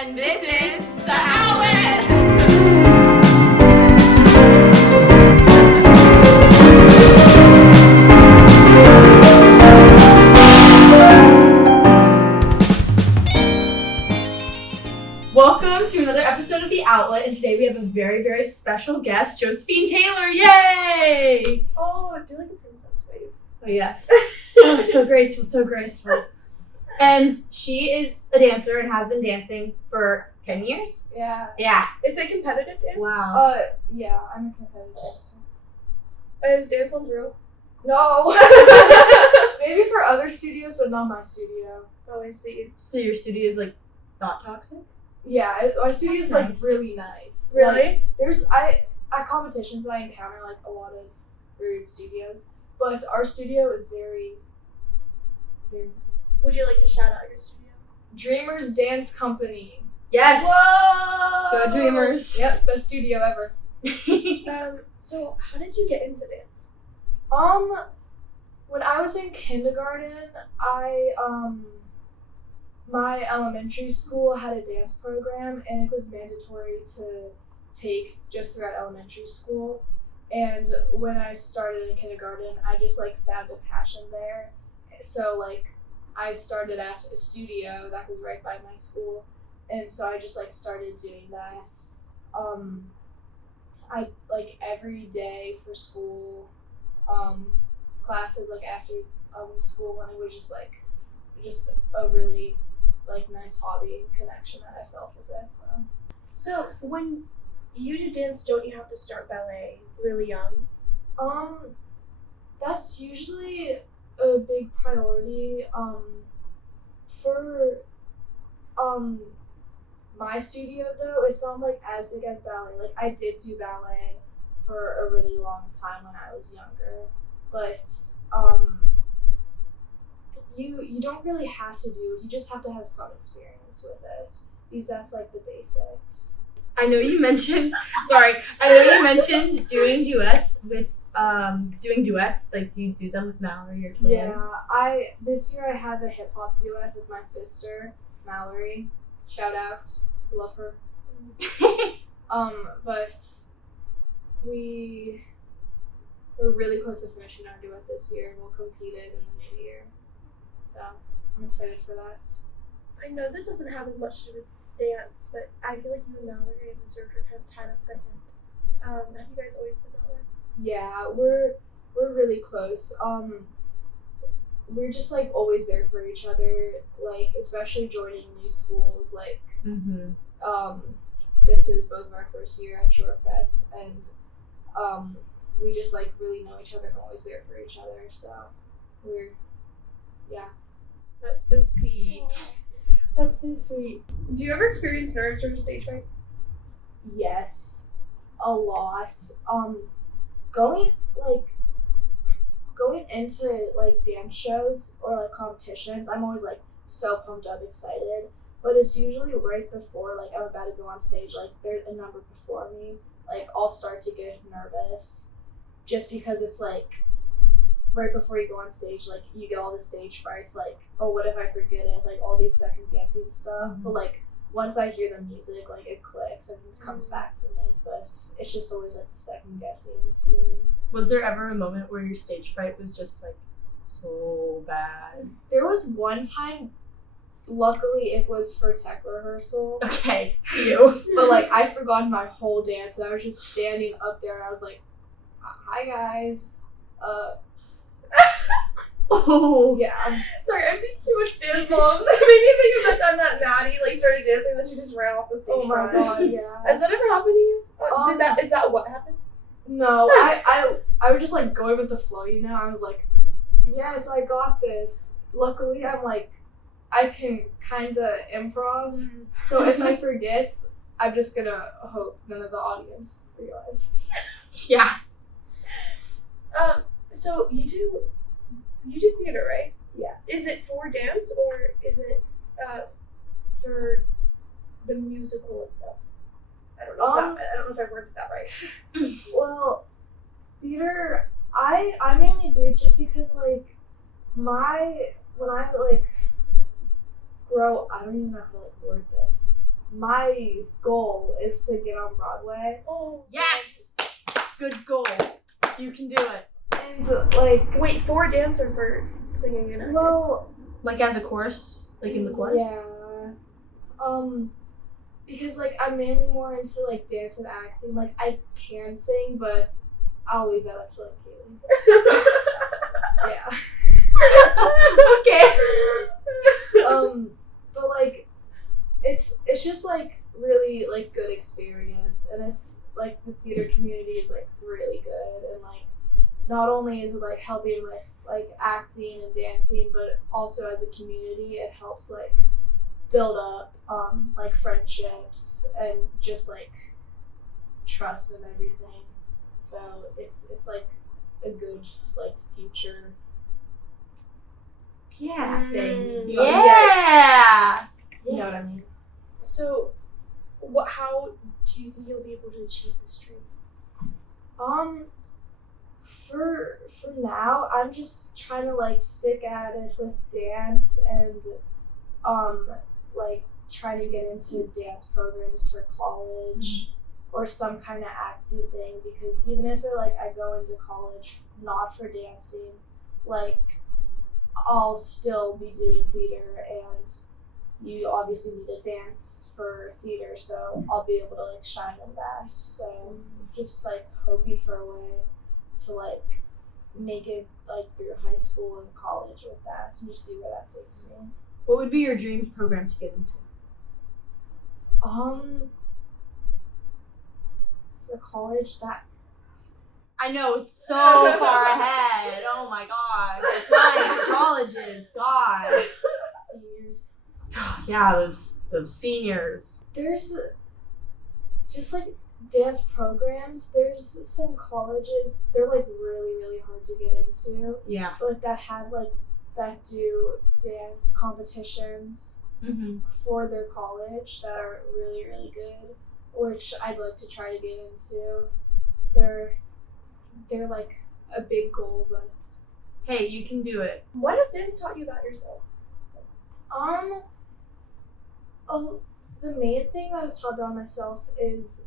and this is The Outlet! Welcome to another episode of The Outlet, and today we have a very, very special guest, Josephine Taylor. Yay! Oh, I do like a princess wave. Oh, yes. Oh, so graceful, so graceful. And she is a dancer and has been dancing for 10 years? Yeah. Yeah. Is it competitive dance? Wow. Yeah, I'm a competitive dancer. Is dance one real? No. Maybe for other studios, but not my studio. Oh, I see. So your studio is, like, not toxic? Yeah, our studio is, That's nice. really nice. Really? Like, at competitions, I encounter, like, a lot of rude studios. But our studio is very, very nice. Would you like to shout out your studio? Dreamers Dance Company. Yes! Whoa! Go Dreamers! Yep, best studio ever. So how did you get into dance? When I was in kindergarten, my elementary school had a dance program, and it was mandatory to take just throughout elementary school. And when I started in kindergarten, I just like found a passion there. So like I started at a studio that was right by my school, and so I just like started doing that. I like every day for school, classes like after school, and it was just a really like nice hobby connection that I felt with it. So when you do dance, don't you have to start ballet really young? That's usually a big priority. For my studio though, it's not like as big as ballet. Like I did do ballet for a really long time when I was younger, but you don't really have to do it. You just have to have some experience with it because that's like the basics. I know you mentioned doing duets with like do you do them with Mallory or Kim? Yeah, this year I had the hip hop duet with my sister, Mallory. Shout out. Love her. But we're really close to finishing our duet this year, and we'll compete it in the new year. So I'm excited for that. I know this doesn't have as much to do with dance, but I feel like you and Mallory and Zerk are kind of tied up the hip. Have you guys always been that way? Yeah, we're really close. We're just like always there for each other, like especially joining new schools. Like, this is both of our first year at Shorepress, and we just like really know each other and always there for each other. So That's so sweet. That's so sweet. Do you ever experience nerves from stage fright? Yes, a lot. Going into like dance shows or like competitions, I'm always like so pumped up, excited. But it's usually right before like I'm about to go on stage, like there's a number before me, like I'll start to get nervous, just because it's like right before you go on stage, like you get all the stage frights, like oh what if I forget it, like all these second guessing stuff. But like once I hear the music, like it clicks and it comes back to me. But it's just always like the second guessing feeling. Was there ever a moment where your stage fright was just like so bad? There was one time, luckily it was for tech rehearsal. Okay, you. But like I forgot my whole dance, and I was just standing up there, and I was like, "Hi guys." Oh Yeah. Sorry, I've seen too much dance moms. It made me think of that time that Maddie like started dancing and then she just ran off the stage. Oh my crying. god. Yeah. Has that ever happened to you? Is that what happened? No, I was just like going with the flow, you know. I was like, yes, I got this. Luckily, I'm like, I can kind of improv. So if I forget, I'm just gonna hope none of the audience realizes. yeah. So you do theater, right? Yeah. Is it for dance or is it for the musical itself? I don't know if I worded that right. Well, theater, I mainly do it just because like when I like grow, I don't even know how to like word this. my goal is to get on Broadway. Oh. Yes! Good goal. You can do it. And like, Wait, for dance or for singing and acting? well, Like as a course? Like in the course? yeah. Because like I'm mainly more into like dance and acting. Like I can sing, but I'll leave that up to like Kaylee. Yeah. Okay. But like it's just like really like good experience, and it's like the theater community is like really good, and like not only is it like helping with like acting and dancing, but also as a community it helps like build up like friendships and just like trust and everything. So it's like a good like future Yeah. thing. Yeah. You know what I mean? So, how do you think you'll be able to achieve this dream? For now, I'm just trying to like stick at it with dance and like trying to get into dance programs for college or some kind of acting thing, because even if I go into college not for dancing, like I'll still be doing theater, and you obviously need to dance for theater, so I'll be able to like shine in that. So just like hoping for a way to like make it like through high school and college with that, and just see where that takes me. What would be your dream program to get into? For college, that I know, it's so far ahead. Oh my god. Applying for colleges. God. seniors. Yeah, those seniors. There's just like dance programs. There's some colleges, they're like really, really hard to get into, Yeah. but that do dance competitions Mm-hmm. for their college that are really, really good, which I'd like to try to get into. They're like a big goal, but Hey, you can do it. What has dance taught you about yourself? the main thing that has taught about myself is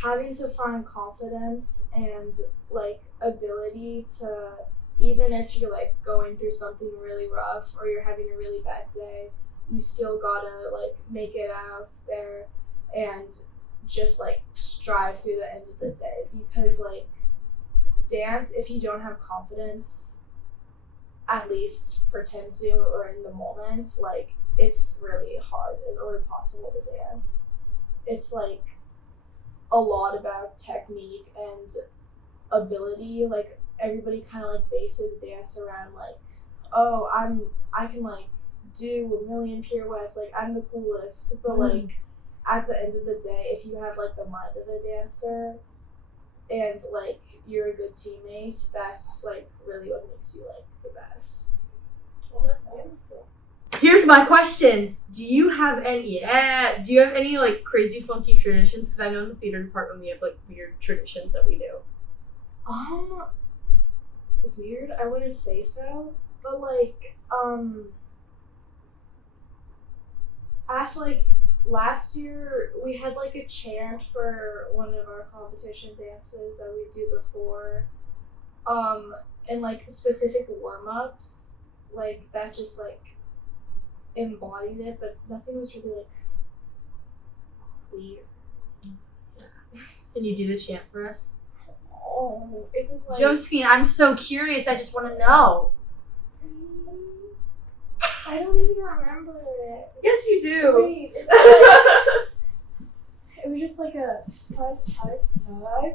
having to find confidence and like ability to, even if you're like going through something really rough or you're having a really bad day, you still gotta like make it out there and just like strive through the end of the day, because like dance, if you don't have confidence, at least pretend to, or in the moment, like it's really hard or impossible to dance. It's like a lot about technique and ability. Like everybody kind of like bases dance around like, oh, I can like do a million pirouettes, like I'm the coolest. But like at the end of the day, if you have like the mind of a dancer and like you're a good teammate, that's like really what makes you like the best. Well, that's beautiful. Here's my question. Do you have any like crazy funky traditions? Because I know in the theater department we have like weird traditions that we do. Weird, I wouldn't say so, but like actually, like last year we had like a chant for one of our competition dances that we do before, and like specific warm-ups like that just like embodied it, but nothing was really like weird. Can you do the chant for us? Oh, it was like, Josephine, I'm so curious. I just want to know. please. I don't even remember it. Yes, you do. Wait, it was just like a type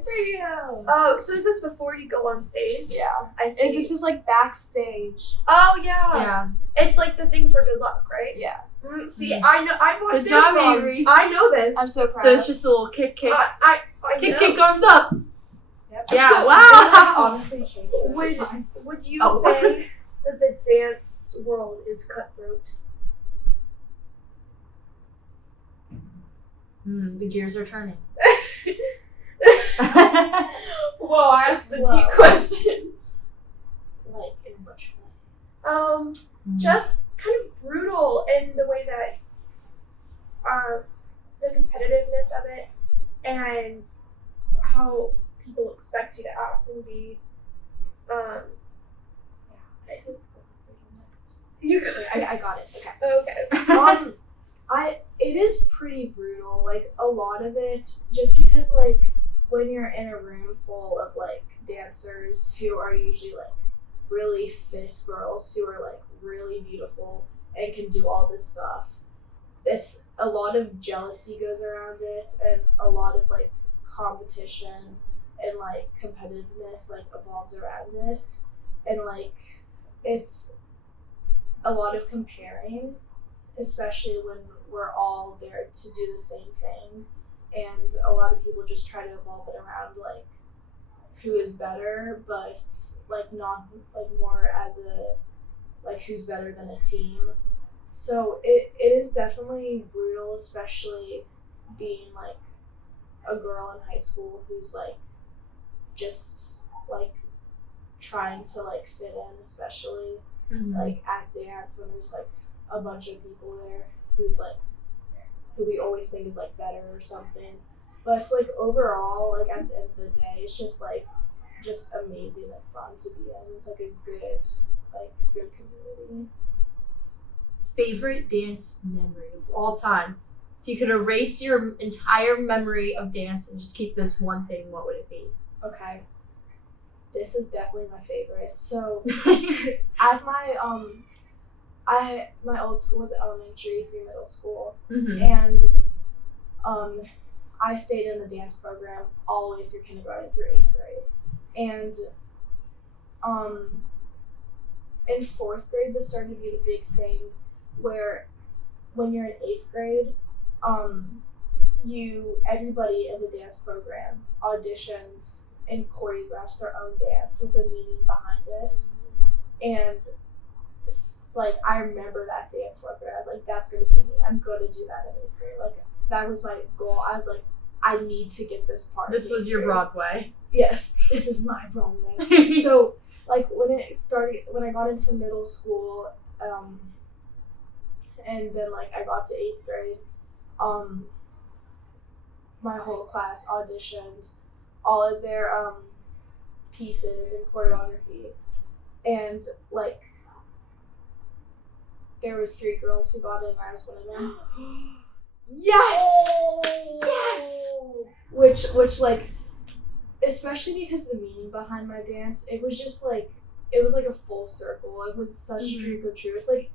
for you. Oh, so is this before you go on stage? Yeah. I see. And this is like backstage. Oh yeah. Yeah. It's like the thing for good luck, right? Yeah. See, Mm. I know. I've watched Good dance job, songs. Avery. I know this. I'm so proud. So it's just a little kick, kick, I kick, know. kick, arms up. Yep. Yeah. So- Wow. Honestly, changed it. Would you Oh. say that the dance world is cutthroat? The gears are turning. Whoa, I asked the Slow. deep questions. Like in which way? Just kind of brutal in the way that the competitiveness of it and how people expect you to act and be. You I got it. Okay. Okay. It is pretty brutal. Like a lot of it, just because like when you're in a room full of like dancers who are usually like really fit girls who are like really beautiful and can do all this stuff, it's a lot of jealousy goes around it and a lot of like competition and like competitiveness like evolves around it, and like it's a lot of comparing, especially when we're all there to do the same thing, and a lot of people just try to evolve it around like who is better, but like not like more as a like who's better than a team. So it is definitely brutal, especially being like a girl in high school who's like just like trying to like fit in, especially like at dance when there's like a bunch of people there who's like who we always think is like better or something. But like overall, like at the end of the day, it's just like just amazing and fun to be in. It's like a good community. Favorite dance memory of all time? If you could erase your entire memory of dance and just keep this one thing, what would it be? Okay. This is definitely my favorite. So at my my old school was elementary through middle school, and I stayed in the dance program all the way through kindergarten through 8th grade, and in 4th grade this started to be a big thing where when you're in 8th grade, everybody in the dance program auditions and choreographs their own dance with a meaning behind it. And like I remember that day in 4th grade, I was like, that's gonna be me. I'm gonna do that in 8th grade. Like that was my goal. I was like, I need to get this part. This was your Broadway. Yes, this is my Broadway. So like when I got into middle school, and then like I got to 8th grade, my whole class auditioned all of their pieces and choreography, and like there was 3 girls who got in and I was one of them. Yes! Yes! Which like, especially because the meaning behind my dance, it was just like, it was like a full circle. It was such a dream come true. It's like,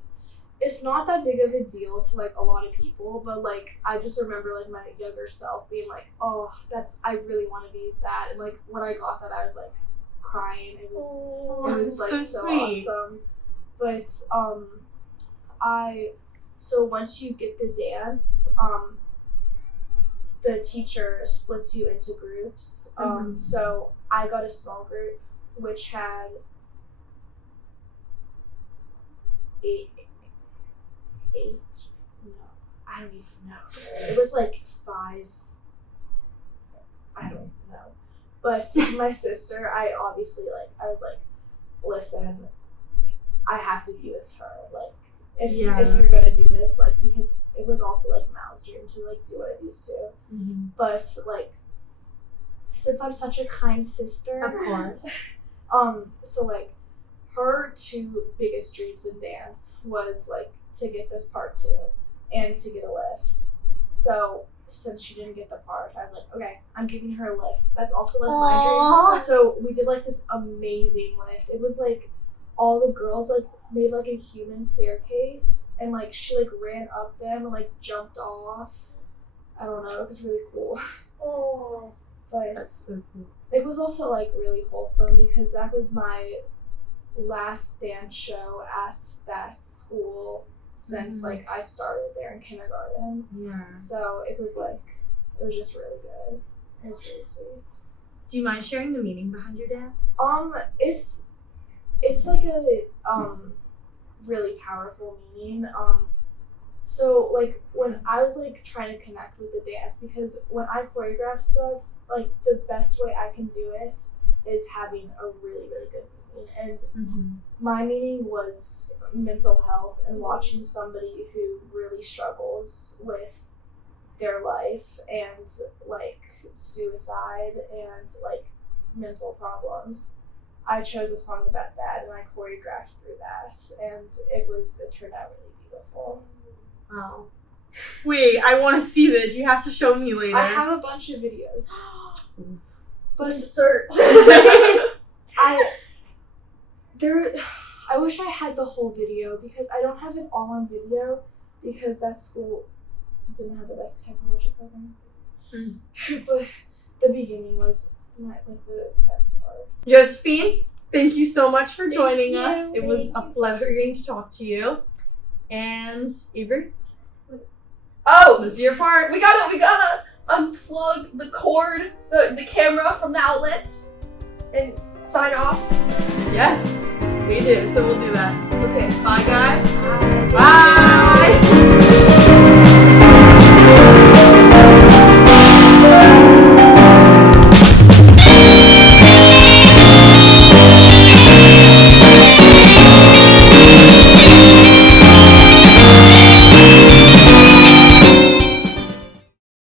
it's not that big of a deal to like a lot of people, but like I just remember like my younger self being like, oh, I really want to be that. And like when I got that, I was like crying. It was like so sweet. awesome. But so once you get the dance, the teacher splits you into groups. So I got a small group which had 8. No, I don't even know. It was like 5. I don't know. But my sister, I obviously I was like, listen, I have to be with her. Like, if you're gonna do this, like, because it was also like Mal's dream to like do what I used to. But like, since I'm such a kind sister, of course. So like, her 2 biggest dreams in dance was like to get this part 2 and to get a lift. So since she didn't get the part, I was like, okay, I'm giving her a lift. That's also like my dream. So we did like this amazing lift. It was like all the girls like made like a human staircase, and like she like ran up them and like jumped off. I don't know, it was really cool. Oh, but that's so cool. It was also like really wholesome because that was my last dance show at that school since like I started there in kindergarten. Yeah. So it was just really good. It was really sweet. Do you mind sharing the meaning behind your dance? It's like a really powerful meaning. So like when I was like trying to connect with the dance, because when I choreograph stuff, like the best way I can do it is having a really, really good meaning. And my meaning was mental health and watching somebody who really struggles with their life and like suicide and like mental problems. I chose a song about that and I choreographed through that, and it turned out really beautiful. Wow. Wait, I want to see this. You have to show me later. I have a bunch of videos, but Insert. I wish I had the whole video because I don't have it all on video because that school didn't have the best technology program. But the beginning was like the best part. Josephine, thank you so much for joining you. us. It was Thank a you. pleasure getting to talk to you. And Avery, Oh, this is your part. we gotta unplug the cord, the camera from the outlet, and sign off. Yes, we do. So we'll do that. Okay. Bye, guys. Bye. Bye.